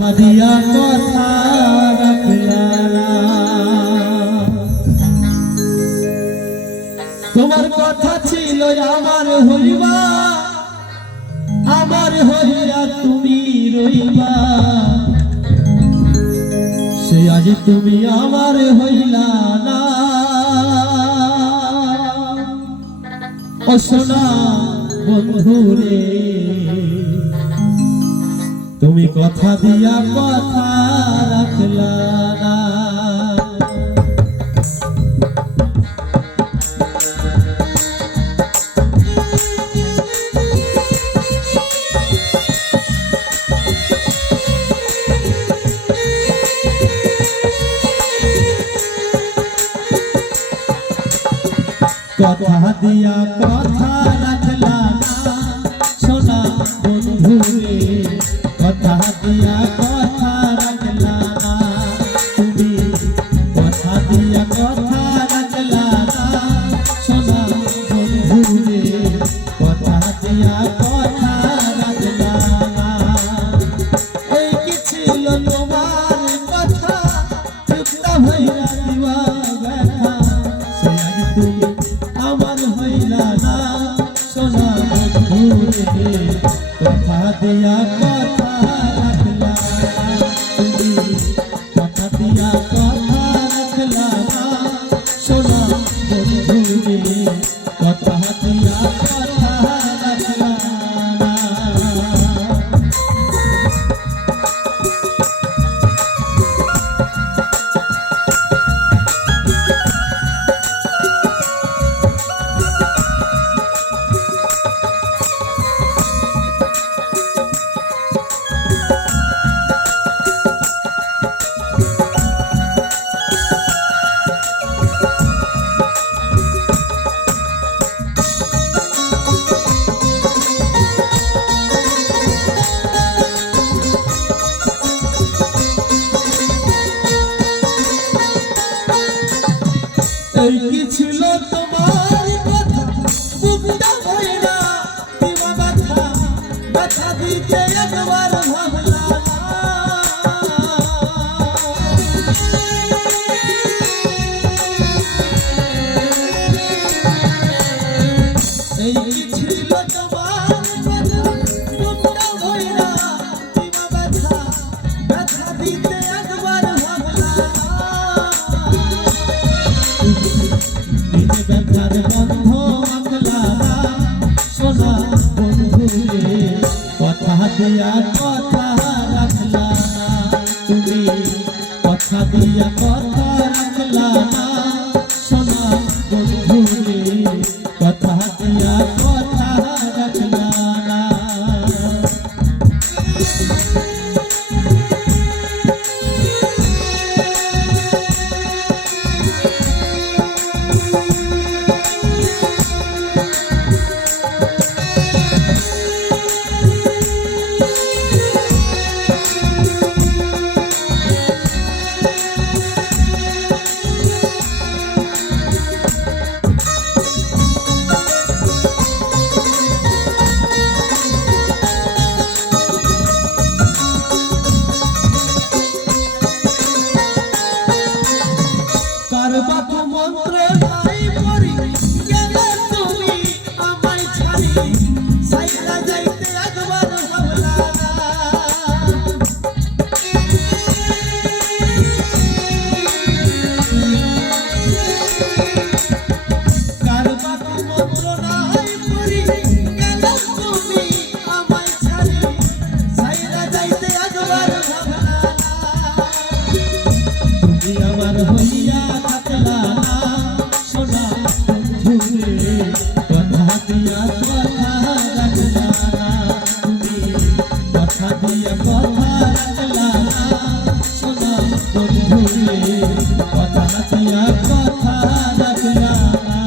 কথা দিয়া কথা রাখলা না। তোমার কথা ছিল আমার হইবা, আমার হইয়া তুমি রইবা, সে আজ তুমি আমার হইলা না। ও সোনা বন্ধুরে, তুমি কথা দিয়া কথা রাখলা না। কথা দিয়া কথা রাখলা না সোনা বন্ধুরে, কথা দিয়া কথা রাখলা না। তুমি কথা দিয়া কথা রাখলা না সোনা বন্ধুরে, কথা দিয়া কথা রাখলা না। এই কি ছিল তোমার কথা, চুপটা হইয়া দিবা ব্যথা, সে আজ তুমি আমার হইলা না সোনা বন্ধুরে, কথা দিয়া কথা রাখলা না। তুমি কথা দিয়া কথা রাখলা না সোনা বন্ধুরে, কথা দিয়া কথা রাখলা না। এই কি ছিল তোমার কথা, বুকটা ভইরা দিবা ব্যথা, ব্যথা দিতে একবার ভাবলা না। এই কি ছিল তোমার কথা, বুকটা ভইরা দিবা ব্যথা, ব্যথা দিতে একবার ভাবলা না। ব্যথার বন্ধ আঁকলা না সোনা বন্ধুরে, কথা দিয়া কথা রাখলা না। তুমি কথা দিয়া কথা রাখলা না সোনা বন্ধুরে, কথা দিয়া কথা রাখলা না। কারবাকু মন্ত্র নাই পড়ি গেলে তুমি আমায় ছাড়ি, সাইরা যাইতে একবার ভাবলা না। কারবাকু মন্ত্র নাই পড়ি গেলে তুমি আমায় ছাড়ি, সাইরা যাইতে একবার ভাবলা না। তুমি আমার হইয়া থাকলা না সোনা বন্ধুরে, কথা দিয়া কথা রাখলা না। তুমি কথা দিয়া কথা রাখলা না সোনা বন্ধুরে, কথা দিয়া কথা রাখলা না।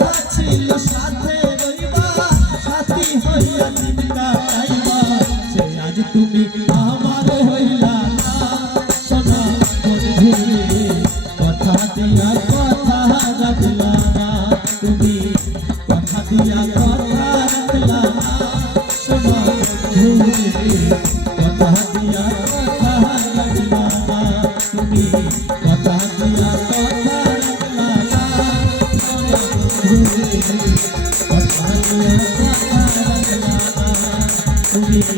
কথা ছিল সাথে রইবা সাথী হইয়া দিন কাটাইবা সে আজ তুমি আমার হইলা না সোনা বন্ধু রে কথা দিয়া কথা রাখলা না তুমি কথা দিয়া কথা রাখলা না সোনা বন্ধু রে কথা দিয়া কথা রাখলা না তুমি কথা